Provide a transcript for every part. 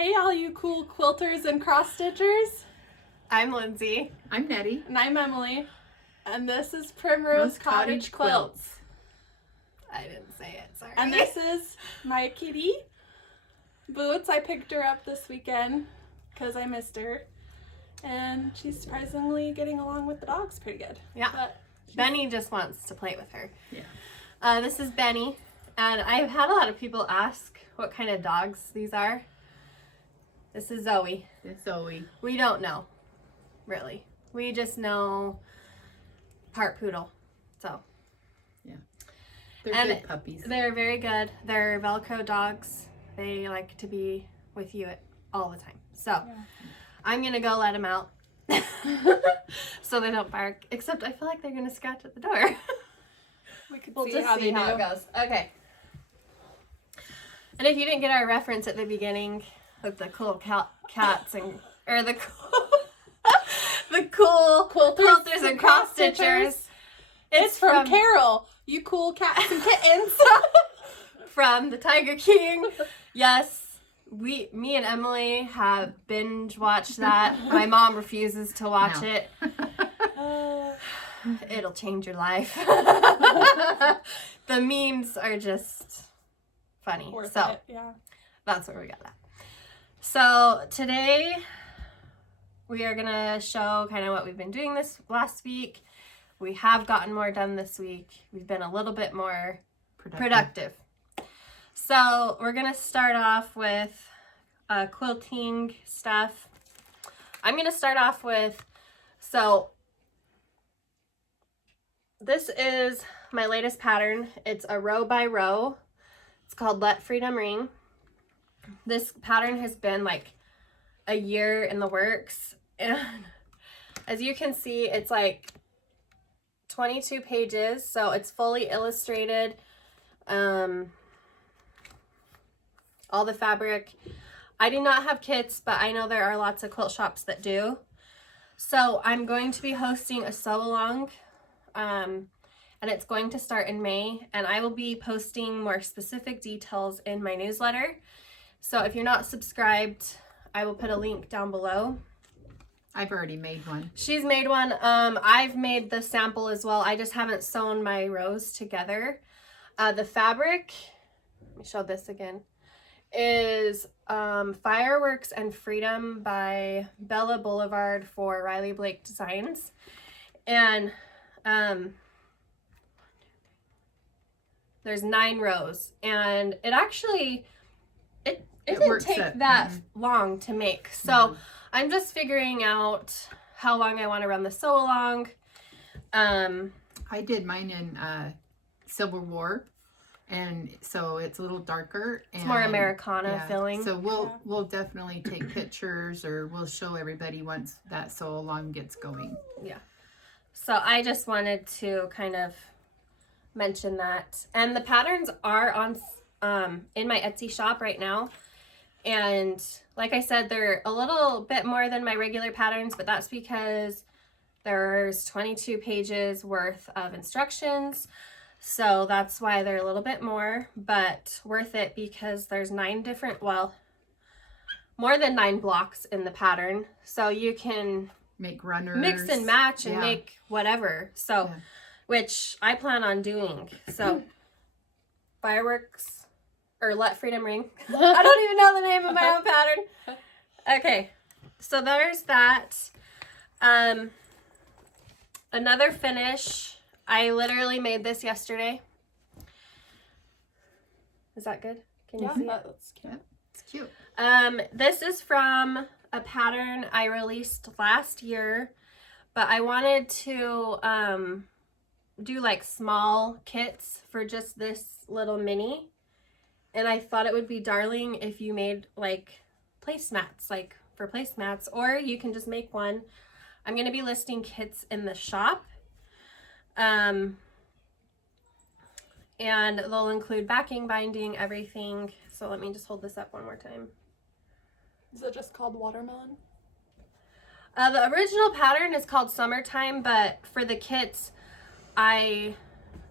Hey all you cool quilters and cross stitchers. I'm Lindsay. I'm Nettie. And I'm Emily. And this is Primrose Cottage Quilts. I didn't say it, sorry. And this is my kitty, Boots. I picked her up this weekend because I missed her. And she's surprisingly getting along with the dogs pretty good. Yeah. Benny just wants to play with her. Yeah. This is Benny. And I've had a lot of people ask what kind of dogs these are. This is Zoe. It's Zoe. We don't know, really. We just know part poodle. So. Yeah. They're good puppies. They're very good. They're Velcro dogs. They like to be with you all the time. So I'm going to go let them out so they don't bark. Except I feel like they're going to scratch at the door. We'll see just how see they how do. it goes. Okay. And if you didn't get our reference at the beginning with the cool cats and or the cool quilters and cross stitchers, it's from Carol. You cool cats and kittens. from the Tiger King. Yes, me and Emily have binge watched that. My mom refuses to watch it. It'll change your life. The memes are just funny. Worth so it, yeah. That's where we got that. So today we are gonna show kind of what we've been doing this last week. We have gotten more done this week. We've been a little bit more productive. So we're gonna start off with quilting stuff. I'm gonna start off with, so this is my latest pattern. It's a row by row. It's called Let Freedom Ring. This pattern has been like a year in the works, and as you can see, it's like 22 pages, so it's fully illustrated. All the fabric. I do not have kits, but I know there are lots of quilt shops that do. So I'm going to be hosting a sew along, and it's going to start in May, and I will be posting more specific details in my newsletter. So if you're not subscribed, I will put a link down below. I've already made one. She's made one. I've made the sample as well. I just haven't sewn my rows together. The fabric, let me show this again, is Fireworks and Freedom by Bella Boulevard for Riley Blake Designs. And there's 9 rows. And it actually, it didn't take that long to make. So I'm just figuring out how long I want to run the sew along. I did mine in Civil War, and so it's a little darker. It's more Americana feeling. So we'll definitely take pictures, or we'll show everybody once that sew along gets going. Yeah. So I just wanted to kind of mention that. And the patterns are on in my Etsy shop right now. And like I said, they're a little bit more than my regular patterns, but that's because there's 22 pages worth of instructions. So that's why they're a little bit more, but worth it because there's 9 different, well, more than 9 blocks in the pattern. So you can make runners, mix and match and make whatever. So, which I plan on doing. So Fireworks, or Let Freedom Ring. I don't even know the name of my own pattern. Okay, so there's that. Another finish. I literally made this yesterday. Is that good? Can you see it? That's cute. Yeah, it's cute. This is from a pattern I released last year, but I wanted to do like small kits for just this little mini. And I thought it would be darling if you made like placemats, like for placemats, or you can just make one. I'm going to be listing kits in the shop. And they'll include backing, binding, everything. So let me just hold this up one more time. Is it just called Watermelon? The original pattern is called Summertime, but for the kits, I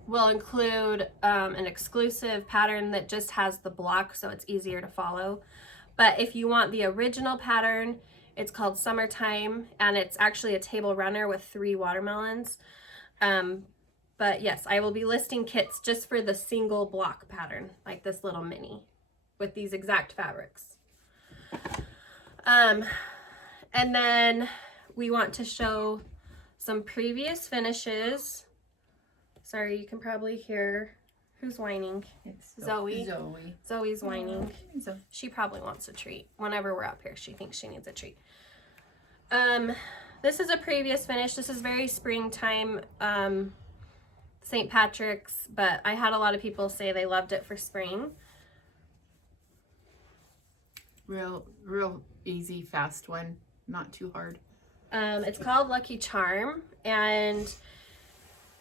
will include an exclusive pattern that just has the block, so it's easier to follow. But if you want the original pattern, it's called Summertime, and it's actually a table runner with 3 watermelons. But yes, I will be listing kits just for the single block pattern, like this little mini, with these exact fabrics. And then we want to show some previous finishes. Sorry, you can probably hear who's whining. It's Zoe. Zoe. Zoe's whining. So, She probably wants a treat. Whenever we're up here, she thinks she needs a treat. This is a previous finish. This is very springtime, St. Patrick's, but I had a lot of people say they loved it for spring. real easy, fast one. Not too hard. It's called Lucky Charm, and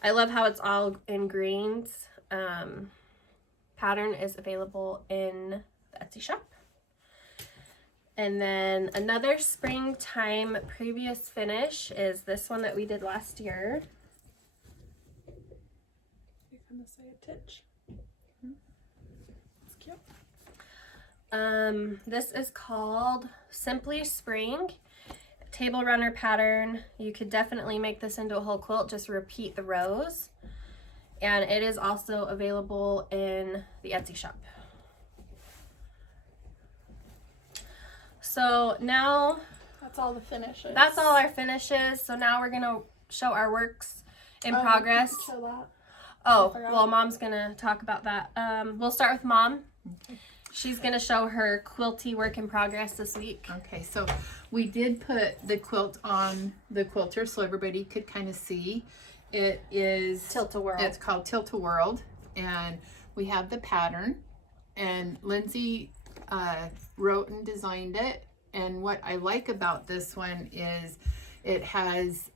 I love how it's all in greens. Pattern is available in the Etsy shop. And then another springtime previous finish is this one that we did last year. You kind of say a titch. It's cute. This is called Simply Spring. Table runner pattern. You could definitely make this into a whole quilt, just repeat the rows. And it is also available in the Etsy shop. So now That's all the finishes. that's all our finishes. So now we're gonna show our works in progress. Show that. Oh, I forgot. well, Mom's gonna talk about that. We'll start with Mom. She's gonna show her quilty work in progress this week. Okay, so we did put the quilt on the quilter so everybody could kind of see. It is Tilt-a-whirl. It's called Tilt-a-Whirl, and we have the pattern. And Lindsay wrote and designed it. And what I like about this one is it has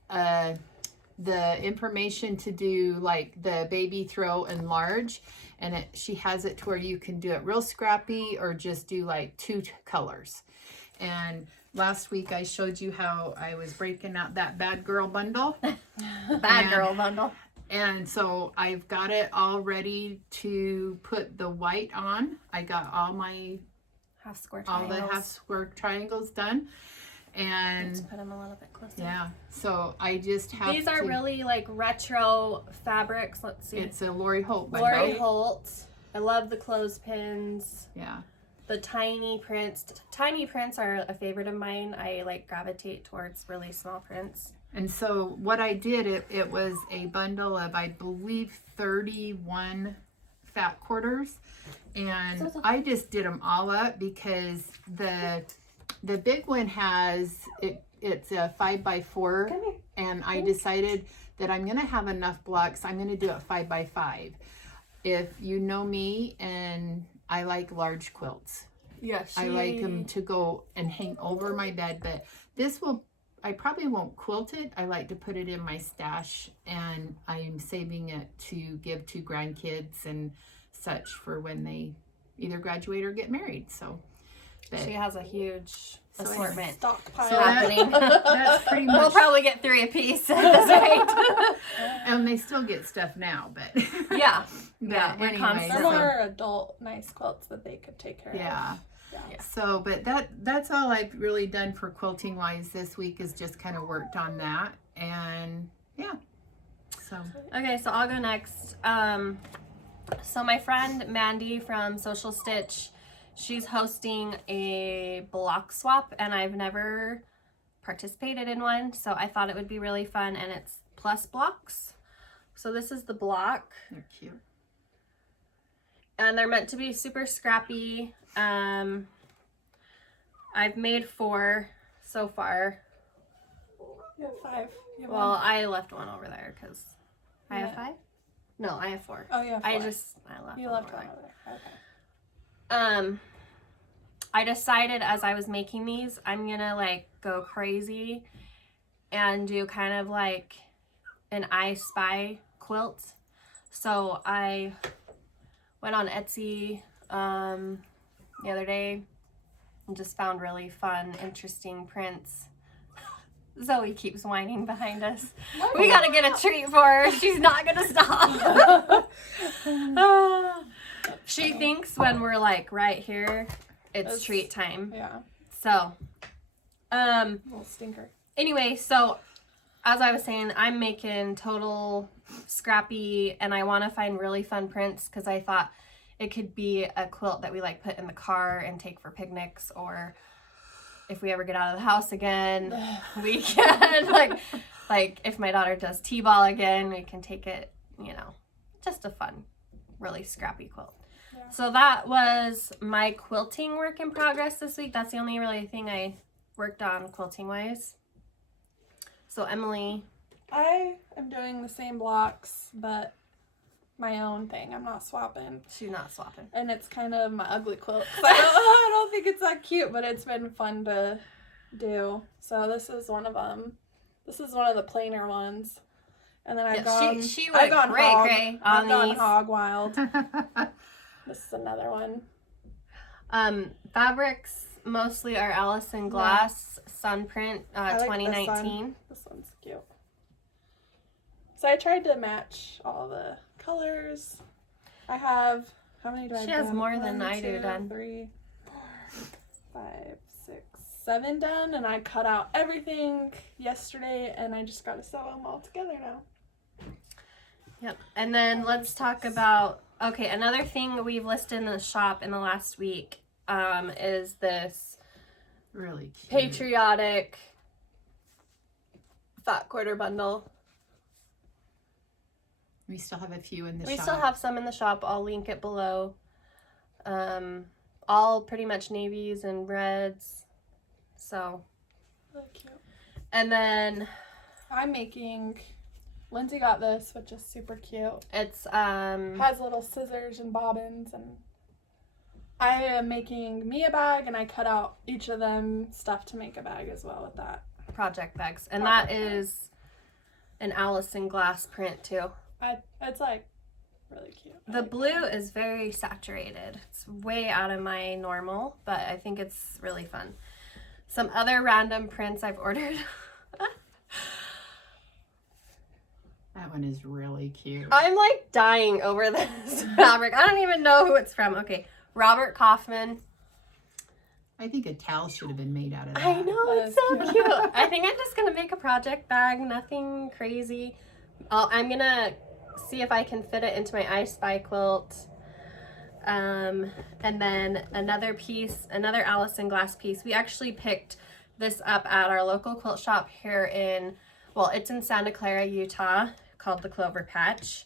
the information to do like the baby throw and large, and she has it to where you can do it real scrappy or just do like 2 colors. And last week I showed you how I was breaking out that bad girl bundle. Bad girl bundle. And so I've got it all ready to put the white on. I got all my Half square all triangles. the half square triangles done. And Let's put them a little bit closer. yeah, so I just have These are really like retro fabrics. Let's see. It's a Lori Holt bundle. Lori Holt. I love the clothespins. Yeah. The tiny prints. Tiny prints are a favorite of mine. I like gravitate towards really small prints. And so what I did, it was a bundle of, I believe, 31 fat quarters. And I just did them all up because the big one has, it's a 5x4. And I decided that I'm going to have enough blocks. I'm going to do it 5x5. If you know me, and I like large quilts. Yes. I like them to go and hang over my bed, but this will, I probably won't quilt it. I like to put it in my stash, and I'm saving it to give to grandkids and such for when they either graduate or get married. So, but, She has a huge assortment Stockpile. So happening. that's pretty We'll much, probably get 3 apiece at this rate. and they still get stuff now, but Yeah. but Yeah, we're anyway, constant. They're so- more adult, nice quilts that they could take care of. yeah. Yeah. So, but that's all I've really done for quilting wise this week, is just kind of worked on that. And yeah, so Okay, so I'll go next. So my friend Mandy from Social Stitch, she's hosting a block swap, and I've never participated in one, so I thought it would be really fun, and it's plus blocks. So this is the block, they're cute. and they're meant to be super scrappy. I've made 4 so far. You have 5. You have Well, one. I left one over there because I have Yeah. 5. No, I have 4. Oh, you have 4. I left. You one left over one there. over there. Okay. I decided as I was making these, I'm gonna like go crazy and do kind of like an I Spy quilt. So I went on Etsy the other day and just found really fun, interesting prints. Zoe keeps whining behind us. We gotta get a treat for her. She's not gonna stop. She thinks when we're like right here it's treat time. Yeah. So, Little stinker. anyway, so as I was saying, I'm making total scrappy, and I want to find really fun prints because I thought it could be a quilt that we like put in the car and take for picnics, or if we ever get out of the house again, we can like if my daughter does t-ball again, we can take it, you know, just a fun, really scrappy quilt. Yeah. So that was my quilting work in progress this week. That's the only really thing I worked on quilting wise. So Emily, I am doing the same blocks, but my own thing. I'm not swapping. she's not swapping. And it's kind of my ugly quilt. So I don't think it's that cute, but it's been fun to do. So this is one of them. This is one of the plainer ones. And then I've gone, she I've went gone cray I've on gone these. hog wild. This is another one. Fabrics mostly are Allison Glass Sun Print I like 2019. This one's cute. So I tried to match all the colors. I have, how many do I have? She has done? more than 1, I do 2, done. 3, 4, 5, 6, 7 done, and I cut out everything yesterday, and I just got to sew them all together now. Yep. And then let's talk about, okay, another thing we've listed in the shop in the last week is this Really cute. patriotic fat quarter bundle. We still have a few in the We shop. still have some in the shop. I'll link it below. All pretty much navies and reds. So, Really cute. and then I'm making, Lindsay got this, which is super cute. it's Has little scissors and bobbins, and I am making me a bag, and I cut out each of them stuff to make a bag as well with that. project bags, and Project that bags. is an Allison Glass print too. It's like really cute. I The like blue that. is very saturated. It's way out of my normal, but I think it's really fun. Some other random prints I've ordered. That one is really cute. I'm like dying over this fabric. I don't even know who it's from. Okay, Robert Kaufman. I think a towel should have been made out of that. I know, That it's is so cute. cute. I think I'm just gonna make a project bag, nothing crazy. I'm gonna see if I can fit it into my I Spy quilt. And then another piece, another Allison Glass piece. We actually picked this up at our local quilt shop here in, well, it's in Santa Clara, Utah, called the Clover Patch.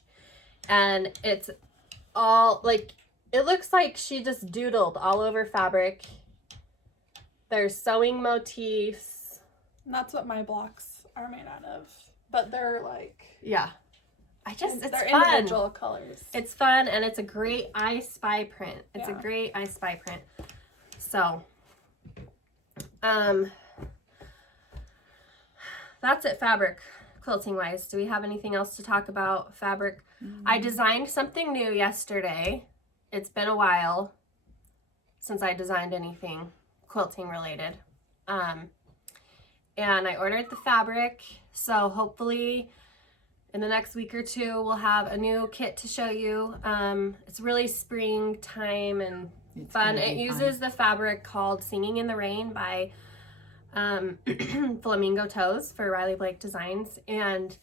And it's all, like, it looks like she just doodled all over fabric. There's sewing motifs. And that's what my blocks are made out of. But they're like, Yeah. It's they're fun. individual colors. It's fun, and it's a great I Spy print. It's a Yeah. great I Spy print. So, that's it fabric quilting wise. Do we have anything else to talk about fabric? I designed something new yesterday. It's been a while since I designed anything quilting related. And I ordered the fabric, so hopefully in the next week or two we'll have a new kit to show you. It's really springtime and It's fun. gonna It be uses the fabric called Singing in the Rain by Flamingo Toes for Riley Blake Designs, and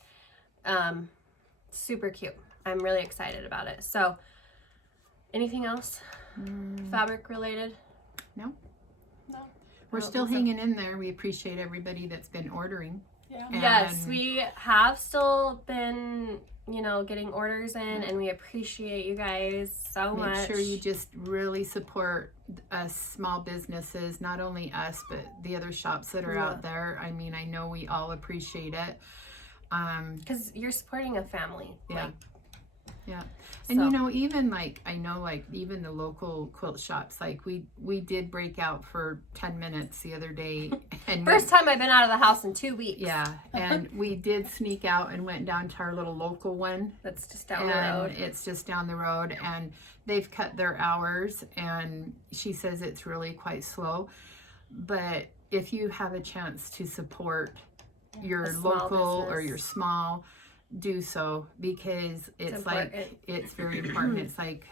super cute. I'm really excited about it. So anything else fabric related? No. No. We're I don't still think so. hanging in there. We appreciate everybody that's been ordering. Yeah. Yes, And- we have still been, getting orders in, and we appreciate you guys so much. Make sure you just really support us small businesses, not only us, but the other shops that are out there. I mean, I know we all appreciate it. Because you're supporting a family. Yeah. Like, Yeah. And so. even even the local quilt shops, like we did break out for 10 minutes the other day. And First time I've been out of the house in 2 weeks. yeah. And we did sneak out and went down to our little local one. That's just down the And road. it's just down the road, and they've cut their hours, and she says it's really quite slow. But if you have a chance to support your A small local or business. your small, do so, because it's like, important. it's very important. It's like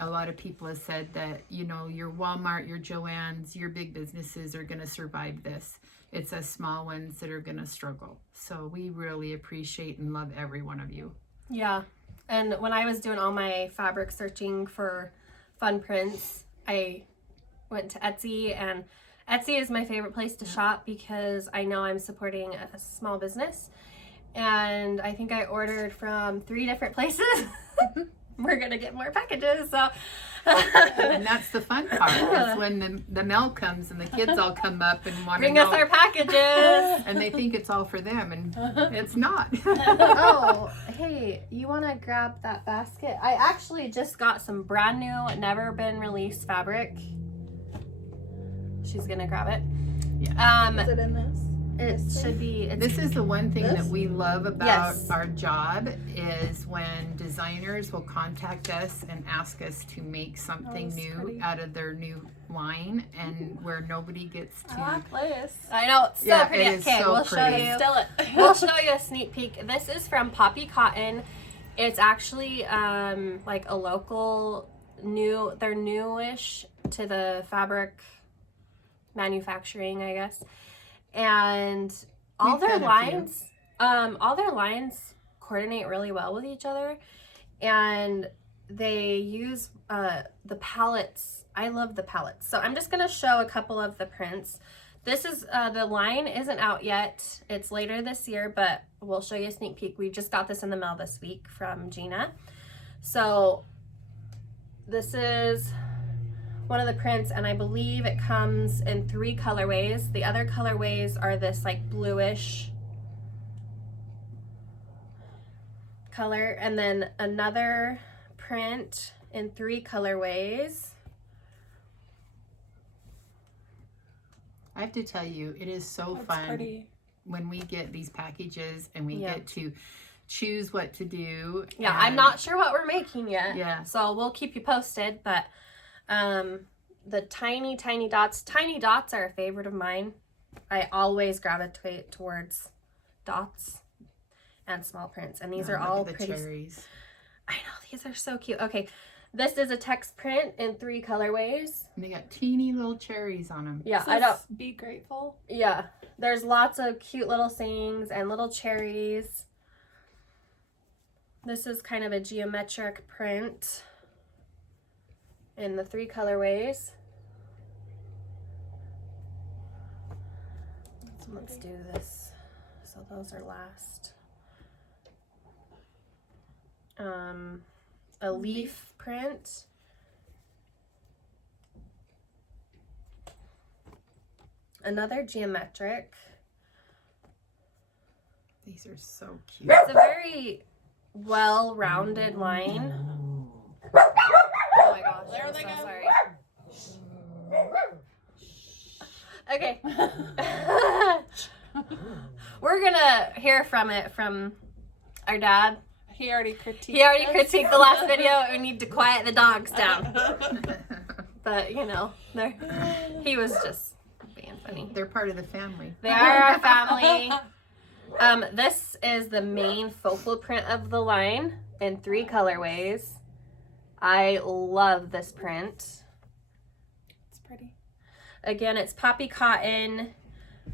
a lot of people have said that, you know, your Walmart, your Joann's, your big businesses are going to survive this. It's us small ones that are going to struggle. So we really appreciate and love every one of you. Yeah. And when I was doing all my fabric searching for fun prints, I went to Etsy, and Etsy is my favorite place to shop because I know I'm supporting a small business. And I think I ordered from 3 different places. We're going to get more packages. So And that's the fun part, is when the mail comes and the kids all come up and want to bring know, us our packages. and they think it's all for them, and it's not. Oh, hey, you want to grab that basket? I actually just got some brand new, never been released fabric. She's going to grab it. Yeah. Is it in this? It should be. This is the one thing that we love about Yes. our job, is when designers will contact us and ask us to make something that's new pretty. out of their new line, and where nobody gets I to. like this. I know, it's so Yeah, pretty. it is Okay, so we'll show pretty. you. Still it. We'll show you a sneak peek. This is from Poppy Cotton. It's actually like a local they're newish to the fabric manufacturing, I guess. And all We've their done a few. lines coordinate really well with each other, and they use the palettes. I love the palettes. So I'm just gonna show a couple of the prints. This is the line isn't out yet. It's later this year, but we'll show you a sneak peek. We just got this in the mail this week from Gina. So this is one of the prints, and I believe it comes in 3 colorways. The other colorways are this like bluish color, and then another print in 3 colorways. I have to tell you, it is so That's fun pretty. when we get these packages and we Yeah. get to choose what to do. Yeah, I'm and- not sure what we're making yet. Yeah. So we'll keep you posted, but the tiny dots are a favorite of mine. I always gravitate towards dots and small prints, and these Oh, are look all at the pretty. cherries. I know, these are so cute. Okay, this is a text print in 3 colorways. And they got teeny little cherries on them. Yeah, This I don't. is Be grateful. Yeah, there's lots of cute little sayings and little cherries. This is kind of a geometric print in the 3 colorways. Let's do this. So those are last. A leaf print. Another geometric. These are so cute. It's a very well-rounded line. Oh my gosh, There I'm they so go. sorry. Okay. We're gonna hear from our dad. He already critiqued. He already us. critiqued the last video. We need to quiet the dogs down. But you know, he was just being funny. They're part of the family. They are our family. This is the main focal print of the line in 3 colorways. I love this print. It's pretty. Again, it's Poppy Cotton,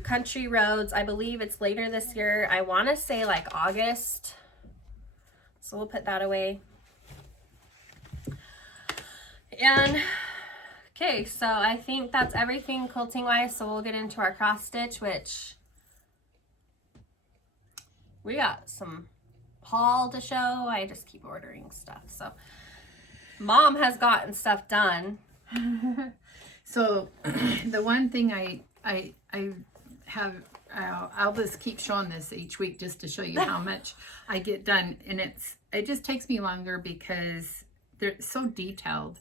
Country Roads. I believe it's later this year. I want to say like August. So we'll put that away. And okay, so I think that's everything quilting wise. So we'll get into our cross stitch, which we got some haul to show. I just keep ordering stuff. So Mom has gotten stuff done. So the one thing I have, I'll just keep showing this each week just to show you how much I get done, and it just takes me longer because they're so detailed,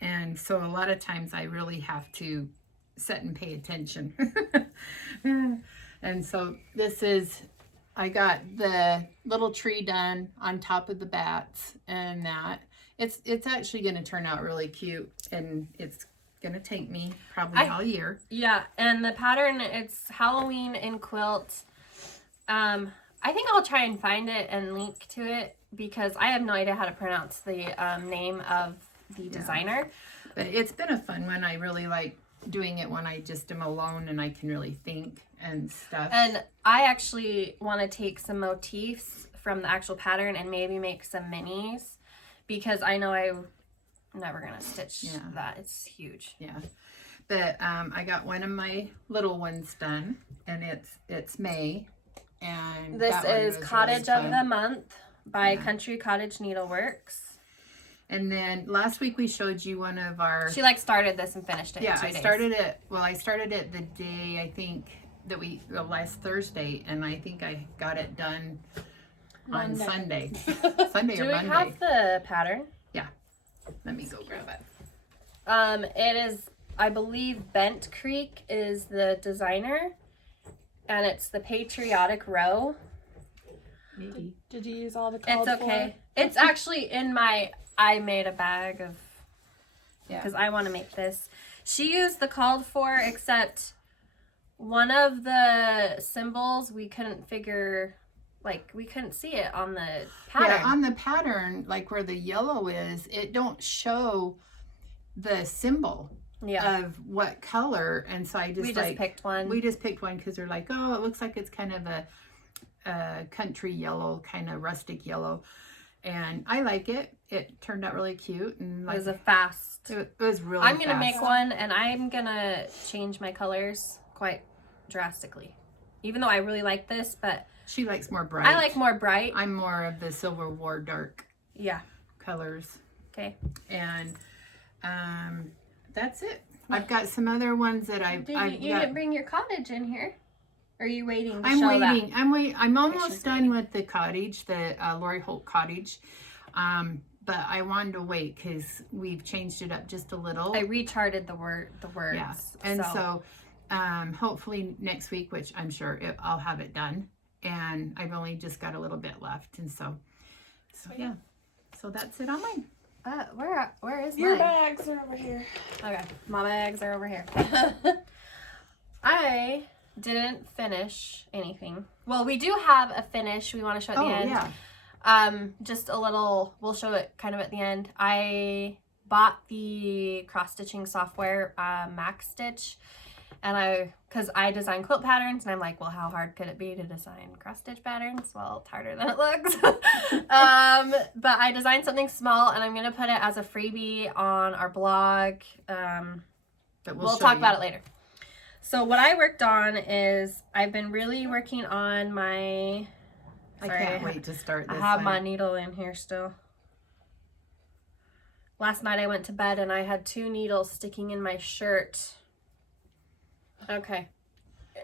and so a lot of times I really have to sit and pay attention. And so this is, I got the little tree done on top of the bats, and that it's actually going to turn out really cute, and it's gonna take me probably all year. Yeah, and the pattern, it's Halloween in quilt. I think I'll try and find it and link to it because I have no idea how to pronounce the name of the designer. But it's been a fun one. I really like doing it when I just am alone and I can really think and stuff. And I actually want to take some motifs from the actual pattern and maybe make some minis because I know I'm never going to stitch that. It's huge. Yeah. But I got one of my little ones done, and it's May. And this that one is was Cottage really of fun. the Month by Country Cottage Needleworks. And then last week we showed you one of our... She like started this and finished it in 2 I days. I started it the day, I think, that last Thursday, and I think I got it done on Sunday. Sunday or Monday. Do we have the pattern? Yeah. Let me go grab it. It is, I believe, Bent Creek is the designer, and it's the Patriotic Row. Maybe. Did you use all the called It's okay. It's actually in my, I made a bag of, because I want to make this. She used the called for, except one of the symbols we couldn't figure, like we couldn't see it on the pattern. Yeah, on the pattern, like where the yellow is, it don't show the symbol of what color, and so we just picked one. We just picked one because they're like, oh, it looks like it's kind of a country yellow, kind of rustic yellow, and I like it. It turned out really cute, and like, it was a fast. It was really. I'm gonna make one, and I'm gonna change my colors quite drastically, even though I really like this, but she likes more bright. I like more bright. I'm more of the Silver War dark. Yeah. Colors. Okay. And that's it. I've got some other ones that you didn't bring your cottage in here. Or are you waiting to I'm show waiting. that? I'm almost done with the cottage, the Lori Holt cottage. But I wanted to wait because we've changed it up just a little. I recharted the words. Yeah. And so hopefully next week, which I'm sure I'll have it done. And I've only just got a little bit left. And so yeah. So that's it on mine. Where is your mine? bags are over here? Okay, my bags are over here. I didn't finish anything. Well, we do have a finish we want to show at the end. Yeah. Just a little, we'll show it kind of at the end. I bought the cross-stitching software, Max Stitch, and because I design quilt patterns, and I'm like, well, how hard could it be to design cross-stitch patterns? Well, it's harder than it looks. But I designed something small, and I'm going to put it as a freebie on our blog. We'll talk about it later. So what I worked on is I've been really working on my... Sorry, I can't wait to start this. I have my needle in here still. Last night I went to bed and I had 2 needles sticking in my shirt. Okay.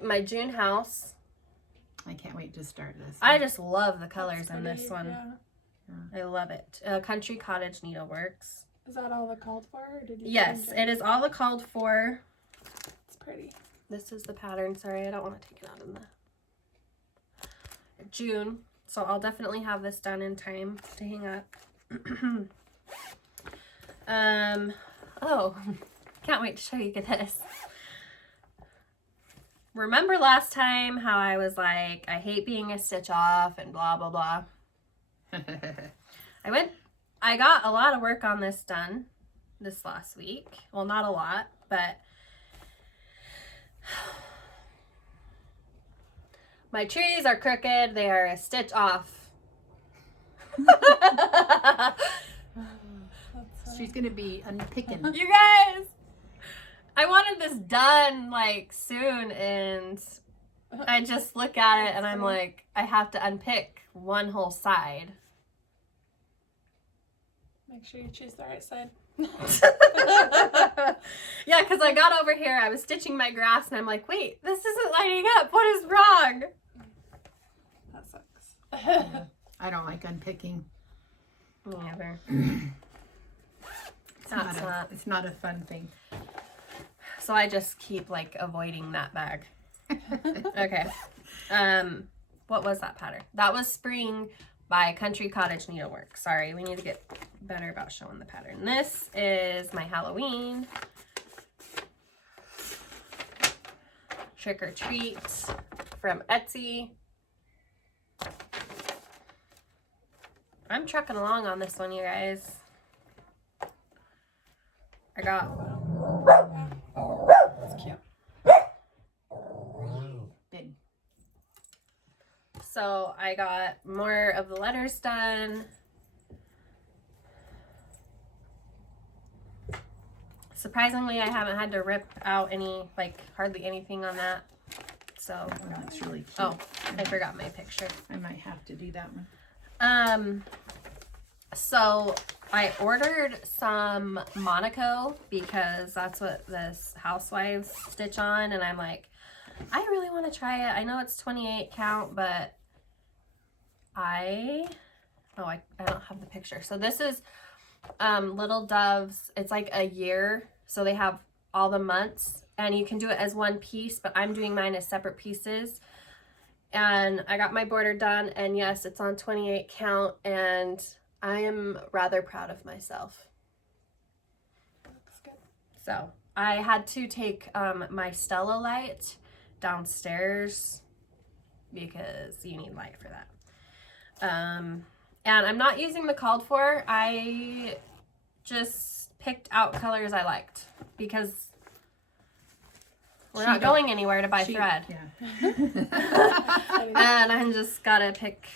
My June house. I can't wait to start this. I just love the colors in this one. Yeah. I love it. Country Cottage Needleworks. Is that all the called for? Or did you Yes, it is all the called for. It's pretty. This is the pattern. Sorry, I don't want to take it out in the June. So I'll definitely have this done in time to hang up. Oh, can't wait to show you this. Remember last time how I was like, I hate being a stitch off and blah, blah, blah. I got a lot of work on this done this last week. Well, not a lot, but my trees are crooked. They are a stitch off. She's going to be unpicking. You guys, I wanted this done like soon, and I just look at it and I'm like, I have to unpick one whole side. Make sure you choose the right side. Yeah, because I got over here, I was stitching my grass, and I'm like, wait, this isn't lining up. What is wrong? That sucks. Yeah, I don't like unpicking. Me neither. It's not a fun thing. So I just keep like avoiding that bag. Okay. What was that pattern? That was Spring by Country Cottage Needlework. Sorry, we need to get better about showing the pattern. This is my Halloween trick or treat from Etsy. I'm trucking along on this one, you guys. I got... That's cute. Big. So I got more of the letters done. Surprisingly, I haven't had to rip out any, like, hardly anything on that. So, Oh, that's really cute. oh, I forgot my picture. I might have to do that one. So I ordered some Monaco because that's what this housewives stitch on, and I'm like, I really want to try it. I know it's 28 count, but I don't have the picture. So this is Little Doves. It's like a year, so they have all the months, and you can do it as one piece, but I'm doing mine as separate pieces. And I got my border done, and yes, it's on 28 count, and I am rather proud of myself. Looks good. So I had to take my Stella light downstairs because you need light for that. And I'm not using the called for. I just picked out colors I liked because we're not going anywhere to buy thread. Yeah. And I'm just gotta pick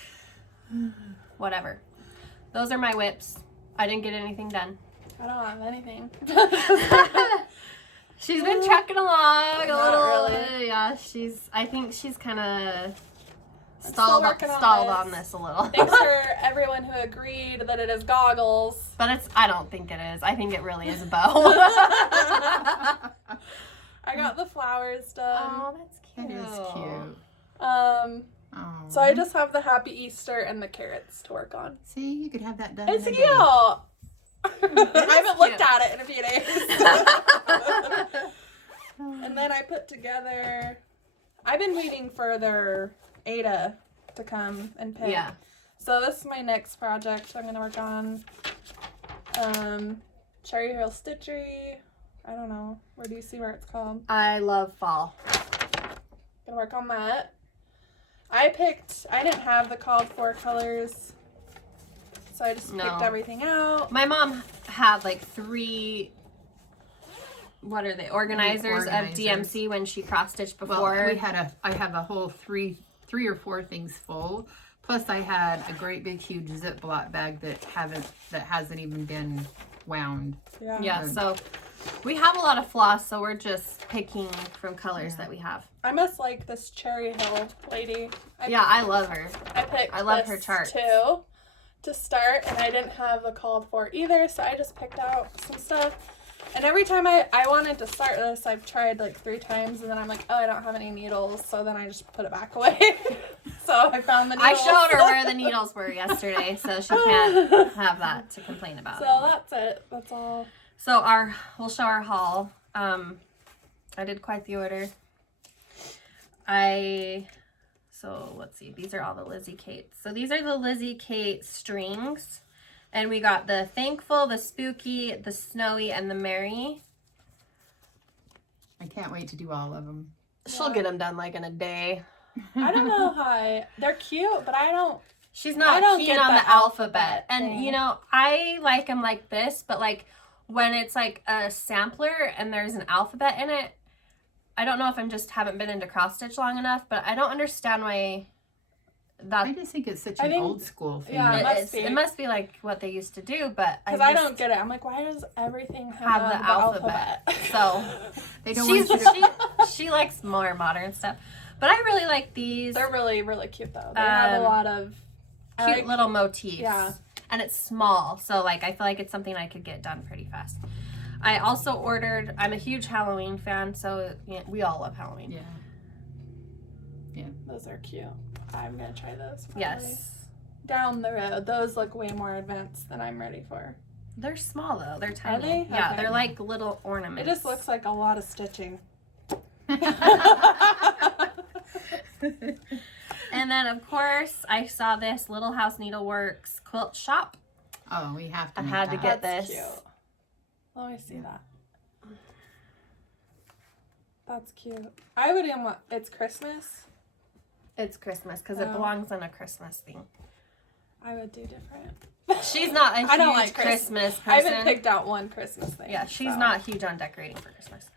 whatever. Those are my whips. I didn't get anything done. I don't have anything. She's been trucking along a Not little. really. Yeah, I think she's kind of still stalled working on this a little. Thanks for everyone who agreed that it is goggles. But I don't think it is. I think it really is a bow. I got the flowers done. Oh, that's cute. That is cute. Oh. So I just have the Happy Easter and the carrots to work on. See, you could have that done. It's in a cute. day. I haven't looked cute. at it in a few days. And then I put together, I've been waiting for their Ada to come and pick. Yeah. So this is my next project I'm going to work on. Cherry Hill Stitchery. I don't know. Where do you see where it's called? I love fall. Gonna work on that. I didn't have the called for colors. So I just picked everything out. My mom had like 3, what are they, organizers of DMC when she cross-stitched before. Well, I have a whole three or four things full. Plus I had a great big huge Ziploc bag that hasn't even been wound. Yeah, so we have a lot of floss, so we're just picking from colors that we have. I must like this Cherry Hill lady. I love her. I love this her charts too to start, and I didn't have the called for either, so I just picked out some stuff. And every time I wanted to start this, I've tried like 3 times, and then I'm like, oh, I don't have any needles, so then I just put it back away. So I found the needles. I showed her where the needles were yesterday, so she can't have that to complain about. So that's it. That's all. So we'll show our haul. I did quite the order. So let's see. These are all the Lizzie Kates. So these are the Lizzie Kate strings. And we got the Thankful, the Spooky, the Snowy, and the Merry. I can't wait to do all of them. She'll get them done like in a day. I don't know how they're cute, but I don't. She's not keen get on the alphabet. thing. And, you know, I like them like this, but like when it's like a sampler and there's an alphabet in it, I don't know if haven't been into cross stitch long enough, but I don't understand why I just think it's such an old school thing. Yeah, it must be like what they used to do, but because I don't get it. I'm like, why does everything have the alphabet? So they don't she likes more modern stuff. But I really like these. They're really, really cute though. They have a lot of cute little motifs. Yeah. And it's small, so like I feel like it's something I could get done pretty fast. I also ordered, I'm a huge Halloween fan, so we all love Halloween. Yeah. Yeah. Those are cute. I'm gonna try those. Finally. Yes. Down the road. Those look way more advanced than I'm ready for. They're small though. They're tiny. Are they? Yeah, Okay. they're like little ornaments. It just looks like a lot of stitching. And then of course I saw this Little House Needleworks quilt shop. Oh, we have to. I had to get That's this. cute. Let me see that. That's cute. I would even want. It's Christmas. It's Christmas because it belongs on a Christmas thing. I would do different. She's not a huge I don't like Christmas person. I haven't picked out one Christmas thing. Yeah, she's so. not huge on decorating for Christmas.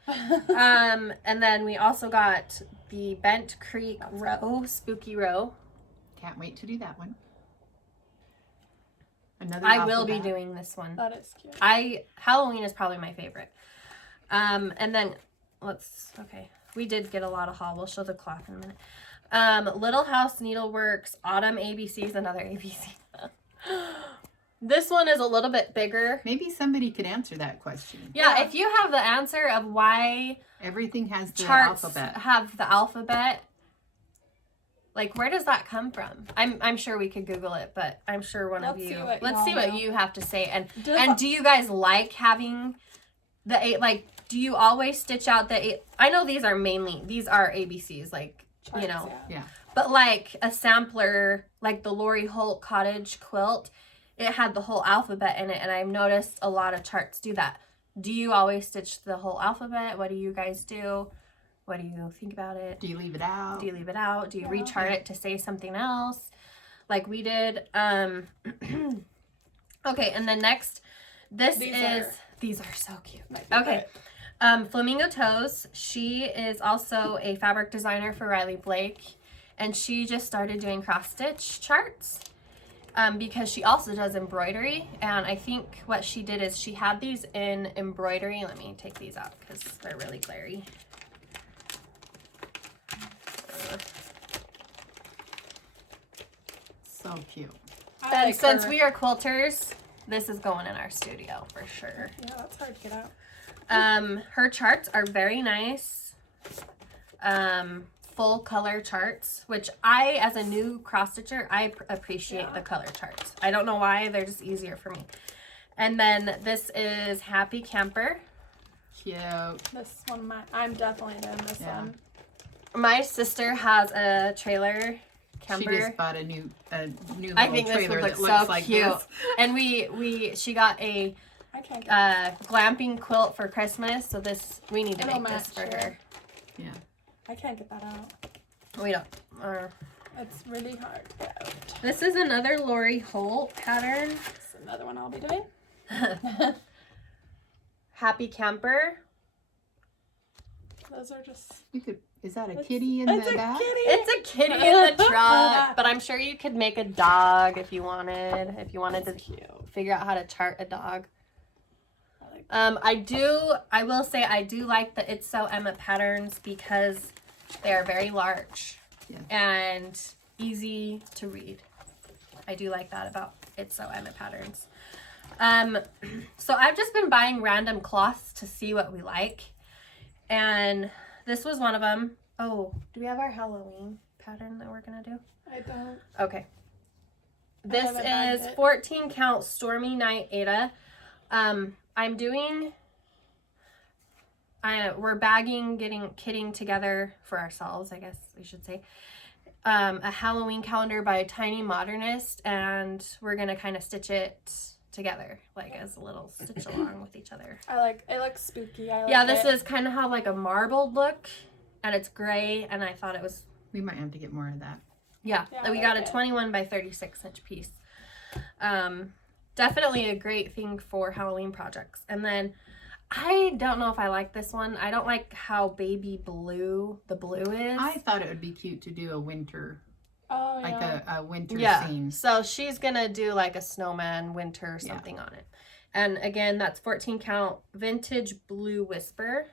And then we also got the Bent Creek Row, Spooky Row. Can't wait to do that one. Another I will alphabet. be doing this one. That is cute. Halloween is probably my favorite. And then we did get a lot of haul. We'll show the cloth in a minute. Little House Needleworks, Autumn ABCs, another ABC. This one is a little bit bigger. Maybe somebody could answer that question. Yeah, if you have the answer of why Everything has the charts alphabet. have the alphabet, like where does that come from? I'm sure we could Google it, but I'm sure one of Let's you. see what Let's see what y'all know. you have to say. And Does- do you guys like having the 8? Like, do you always stitch out the 8? I know these are ABCs, like Charts, you know. Yeah. But like a sampler, like the Lori Holt cottage quilt, it had the whole alphabet in it, and I've noticed a lot of charts do that. Do you always stitch the whole alphabet? What do you guys do? What do you think about it? Do you leave it out? Do you leave it out? Do you Yeah. rechart it to say something else? Like we did. Okay, and then next, these are so cute. Okay. Flamingo Toes, she is also a fabric designer for Riley Blake, and she just started doing cross stitch charts because she also does embroidery. And I think what she did is she had these in embroidery. Let me take these out because they're really glary. So cute. I And like since her. we are quilters, this is going in our studio for sure. Yeah, that's hard to get out. Her charts are very nice. Full color charts, which I, as a new cross stitcher, I appreciate the color charts. I don't know why, they're just easier for me. And then this is Happy Camper. Cute. This one, I'm definitely doing this Yeah. one. My sister has a trailer camper. She just bought a new little I think this trailer would look that looks so like cute. this. And she got a I can't get glamping quilt for Christmas, so we need to It'll make this for match her. Yeah. I can't get that out. We don't. It's really hard to get out. This is another Lori Holt pattern. This is another one I'll be doing. Happy Camper. Those are just. Is that a It's- kitty in it's the a back? kitty. It's a kitty in the truck, but I'm sure you could make a dog if you wanted. If you wanted to figure out how to chart a dog. I will say I do like the It's So Emma patterns because they are very large and easy to read. I do like that about It's So Emma patterns. So I've just been buying random cloths to see what we like, and this was one of them. Oh, do we have our Halloween pattern that we're gonna do? I don't. Okay. This haven't bagged is it. 14 count Stormy Night Ada. We're kitting together for ourselves, I guess we should say. A Halloween calendar by Tiny Modernist, and we're gonna kind of stitch it together, like as a little stitch along with each other. It looks spooky. I like Yeah, this it. is kind of have like a marbled look, and it's gray, and I thought it was. We might have to get more of that. Yeah, Yeah, we I got like a it. 21 by 36 inch piece. Definitely a great thing for Halloween projects. And then I don't know if I like this one. I don't like how baby blue the blue is. I thought it would be cute to do a winter, Oh, yeah. like a winter yeah. scene. So she's gonna do like a snowman winter something on it. And again, that's 14 count vintage blue whisper.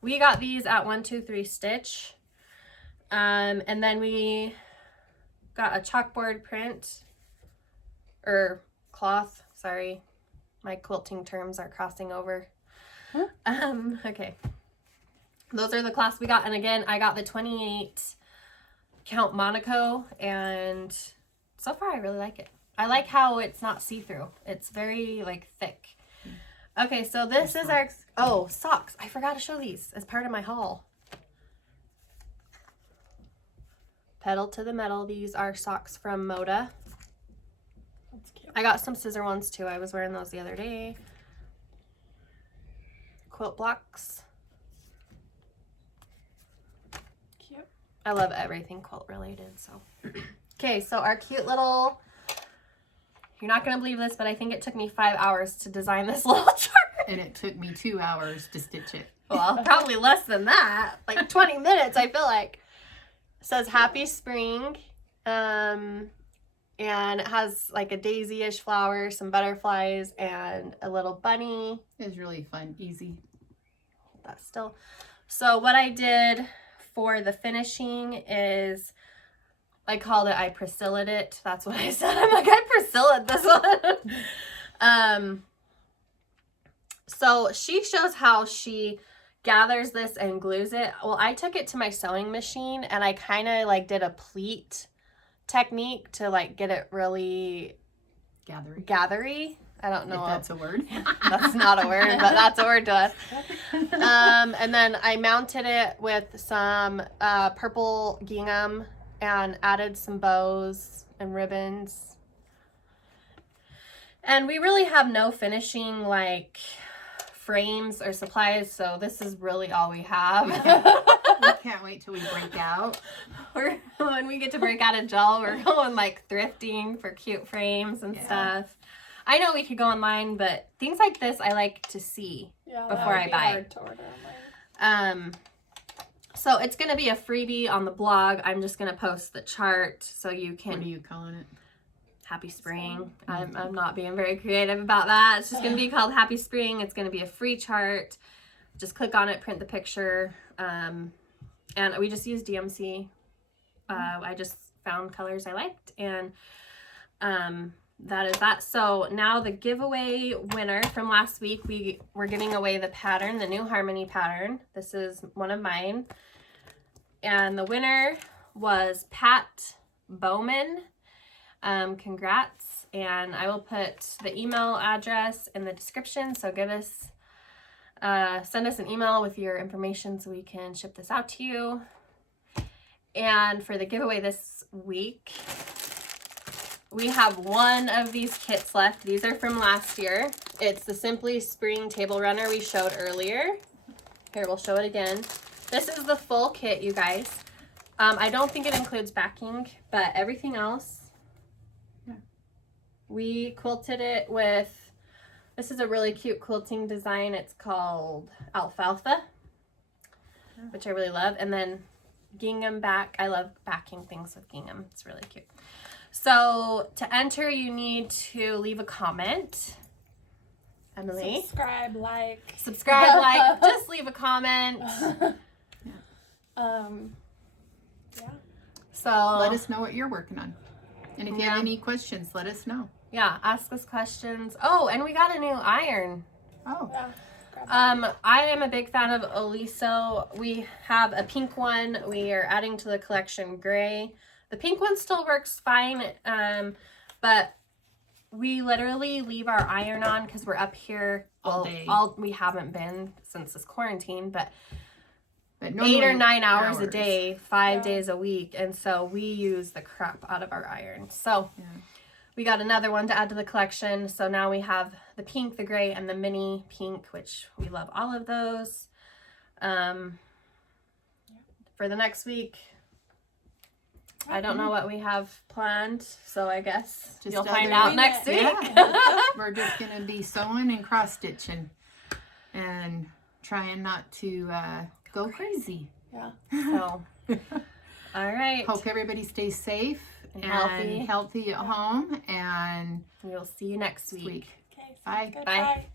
We got these at 123 Stitch. And then we got a chalkboard print or cloth. Sorry, my quilting terms are crossing over. Huh? Okay. Those are the cloths we got. And again, I got the 28 count Monaco, and so far I really like it. I like how it's not see-through. It's very like thick. Okay, so this is our socks. I forgot to show these as part of my haul. Pedal to the Metal. These are socks from Moda. That's cute. I got some scissor ones too. I was wearing those the other day. Quilt blocks. Cute. I love everything quilt related. So, okay, so our cute little you're not going to believe this, but I think it took me 5 hours to design this little chart. And it took me 2 hours to stitch it. Well, probably less than that. Like 20 minutes, I feel like. It says Happy Spring. And it has like a daisy-ish flower, some butterflies, and a little bunny. It was really fun, easy. That's still. So what I did for the finishing is, I called it, I Priscilla'd it. That's what I said. I'm like, I Priscilla'd this one. So she shows how she gathers this and glues it. Well, I took it to my sewing machine and I kind of like did a pleat technique to like get it really gathery. I don't know if that's a word. That's not a word, but that's a word to us. And then I mounted it with some purple gingham and added some bows and ribbons. And we really have no finishing like frames or supplies, so this is really all we have. We can't wait till we break out. When we get to break out of gel, we're going like thrifting for cute frames and stuff. I know we could go online, but things like this I like to see before I buy. Hard to order online. So it's going to be a freebie on the blog. I'm just going to post the chart so you can... What are you calling it? Happy Spring. I'm not being very creative about that. It's just going to be called Happy Spring. It's going to be a free chart. Just click on it, print the picture. And we just use DMC. I just found colors I liked. And that is that. So now the giveaway winner from last week, we're giving away the pattern, the new Harmony pattern. This is one of mine. And the winner was Pat Bowman. Congrats. And I will put the email address in the description. So send us an email with your information so we can ship this out to you. And for the giveaway this week, we have one of these kits left. These are from last year. It's the Simply Spring Table Runner we showed earlier. Here, we'll show it again. This is the full kit, you guys. I don't think it includes backing, but everything else, we quilted it with, this is a really cute quilting design. It's called Alfalfa, which I really love. And then gingham back. I love backing things with gingham. It's really cute. So to enter, you need to leave a comment. Emily. Subscribe, like. Just leave a comment. Yeah. So let us know what you're working on. And if you have any questions, let us know. Yeah, ask us questions. Oh, and we got a new iron. Oh. Yeah. I am a big fan of Oliso. We have a pink one. We are adding to the collection gray. The pink one still works fine, but we literally leave our iron on because we're up here all day. We haven't been since this quarantine, but 8 or 9 hours a day, 5 days a week, and so we use the crap out of our iron. So we got another one to add to the collection. So now we have the pink, the gray, and the mini pink, which we love all of those. For the next week, I don't know what we have planned, so I guess you'll find out next week. Yeah. We're just going to be sewing and cross-stitching and trying not to go crazy. Yeah. So, all right. Hope everybody stays safe and healthy at home, and we'll see you next week. Okay, Bye. good. Bye. Bye.